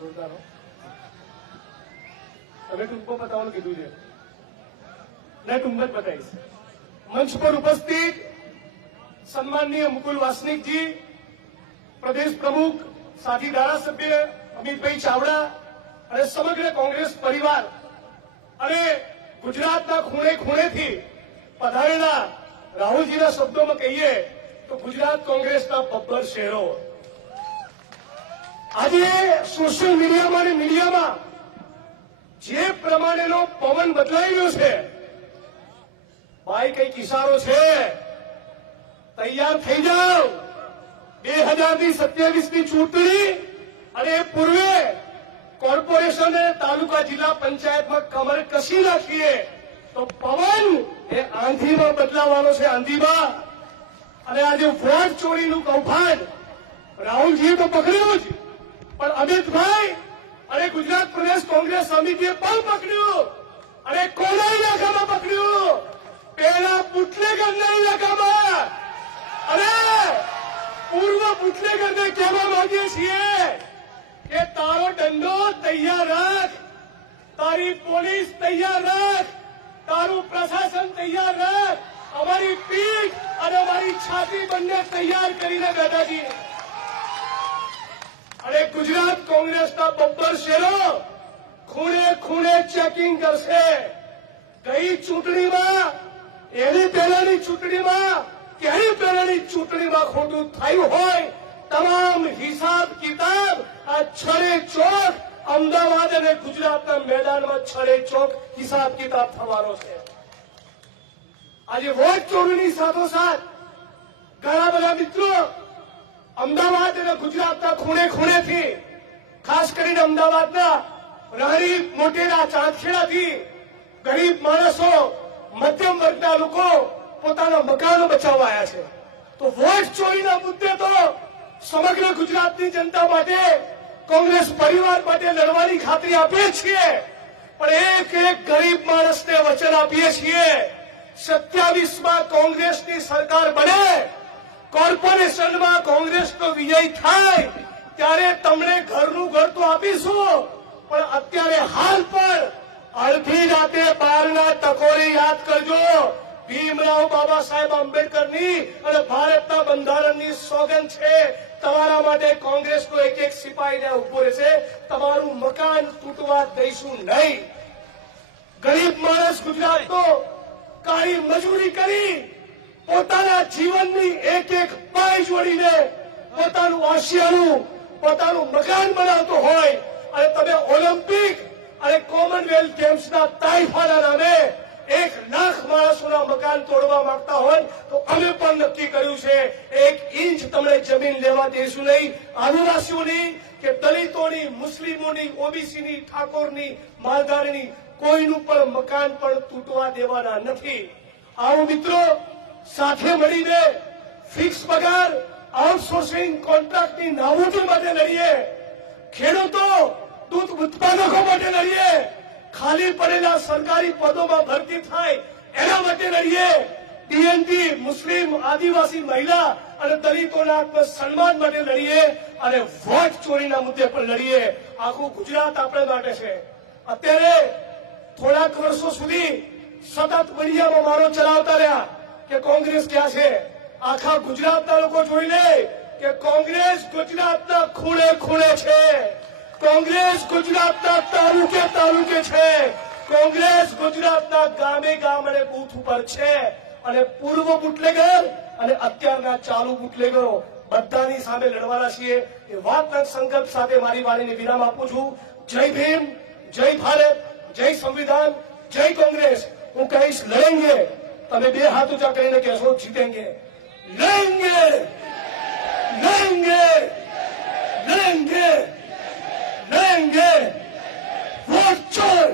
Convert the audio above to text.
જોરદાર હવે ટૂંકો બતાવવાનું કીધું છે ને ટૂંક જ બતાવીશ મંચ પર ઉપસ્થિત સન્માનનીય મુકુલ વાસનિકજી પ્રદેશ પ્રમુખ સાથી ધારાસભ્ય અમિતભાઈ ચાવડા અને સમગ્ર કોંગ્રેસ પરિવાર અને ગુજરાતના ખૂણે ખૂણેથી પધારેલા રાહુલજીના શબ્દોમાં કહીએ તો ગુજરાત કોંગ્રેસના પબ્બર શહેરો આજે સોશિયલ મીડિયામાં અને મીડિયામાં જે પ્રમાણેનો પવન બદલાઈ ગયો છે ભાઈ કઈક ઇશારો છે તૈયાર થઈ જાઓ બે હજારથી સત્યાવીસની ચૂંટણી અને પૂર્વે કોર્પોરેશન તાલુકા જિલ્લા પંચાયતમાં કમર કસી નાખીએ તો પવન એ આંધીમાં બદલાવાનો છે આંધીમાં અને આજે વોટ ચોરીનું કૌભાંડ રાહુલજીએ તો પકડ્યું જ પણ અમિતભાઈ અને ગુજરાત પ્રદેશ કોંગ્રેસ સમિતિએ પણ પકડ્યું અને કોના ઇલાકામાં પકડ્યું પેલા બુટલેગરના ઇલાકામાં અને પૂર્વ બુટલેગરને કહેવા માંગીએ છીએ કે તારો ડંડો તૈયાર રાખ તારી પોલીસ તૈયાર રાખ તારું પ્રશાસન તૈયાર રાખ અમારી પીઠ અને અમારી છાતી બંને તૈયાર કરીને બેઠા છીએ એ ગુજરાત કોંગ્રેસના બબ્બર શેરો ખૂણે ખૂણે ચેકિંગ કરશે ગઈ ચૂંટણીમાં એની પહેલાની ચૂંટણીમાં કે પહેલાની ચૂંટણીમાં ખોટું થયું હોય તમામ હિસાબ કિતાબ આ છડે ચોક અમદાવાદ અને ગુજરાતના મેદાનમાં છડે ચોક હિસાબ કિતાબ થવાનો છે આજે વોટ ચોરીની સાથોસાથ અમદાવાદ અને ગુજરાતના ખૂણે ખૂણેથી ખાસ કરીને અમદાવાદના રાણી મોટેરા ચાંદખેડાથી ગરીબ માણસો મધ્યમ વર્ગના લોકો પોતાના મકાનો બચાવવા આવ્યા છે તો વોટ ચોરીના મુદ્દે તો સમગ્ર ગુજરાતની જનતા માટે કોંગ્રેસ પરિવાર માટે લડવાની ખાતરી આપીએ છીએ પણ એક એક ગરીબ માણસને વચન આપીએ છીએ સત્યાવીસમાં કોંગ્રેસની સરકાર બને કોર્પોરેશનમાં કોંગ્રેસનો વિજય થાય ત્યારે તમને ઘરનું ઘર તો આપીશું પણ અત્યારે હાલ પણ અડધી રાતે બારના તકોરે યાદ કરજો ભીમરાવ બાબા સાહેબ આંબેડકરની અને ભારતના બંધારણની સોગન છે તમારા માટે કોંગ્રેસ નો એક એક સિપાહીને ઉભો રહેશે તમારું મકાન તૂટવા દઈશું નહીં ગરીબ માણસ ગુજરાતનો કાળી મજૂરી કરી પોતાના જીવનની એક એક પાય જોડીને પોતાનું આશિયાનું પોતાનું મકાન બનાવતો હોય અને તમે ઓલિમ્પિક અને કોમનવેલ્થ ગેમ્સના તાઇફાના નામે એક લાખ માણસોના મકાન તોડવા માંગતા હોય તો અમે પણ નક્કી કર્યું છે એક ઇંચ તમને જમીન લેવા દેશું નહીં આદિવાસીઓની કે દલિતોની મુસ્લિમોની ઓબીસીની ઠાકોરની માલધારીની કોઈનું પણ મકાન પણ તૂટવા દેવાના નથી આવો મિત્રો સાથે મળીને ફિક્સ પગાર આઉટસોર્સિંગ કોન્ટ્રાક્ટની નાબૂદી માટે લડીએ ખેડૂતો દૂધ ઉત્પાદકો માટે લડીએ ખાલી પડેલા સરકારી પદોમાં ભરતી થાય એના માટે લડીએ બીએનપી મુસ્લિમ આદિવાસી મહિલા અને દલિતોના સન્માન માટે લડીએ અને વોટ ચોરીના મુદ્દે પણ લડીએ આખું ગુજરાત આપણે માટે છે અત્યારે થોડાક વર્ષો સુધી સતત મીડિયામાં મારો ચલાવતા રહ્યા કે કોંગ્રેસ ક્યાં છે આખા ગુજરાતના લોકો જોઈ લે કે કોંગ્રેસ ગુજરાતના ખૂણે ખૂણે છે કોંગ્રેસ ગુજરાતના તાલુકે તાલુકે છે કોંગ્રેસ ગુજરાતના ગામે ગામ અને બૂથ ઉપર છે અને પૂર્વ બુટલેગર અને અત્યારના ચાલુ બુટલેગરો બધાની સામે લડવાના છીએ એ વાતના સંકલ્પ સાથે મારી વાણીને વિરામ આપું છું જય ભીમ જય ભારત જય સંવિધાન જય કોંગ્રેસ હું કહીશ લડેંગે તમે બે હાથ ઊંચા કરીને કહેશો જીતેંગે લડેંગે લડેંગે લડેંગે લડેંગે વોટ ચોર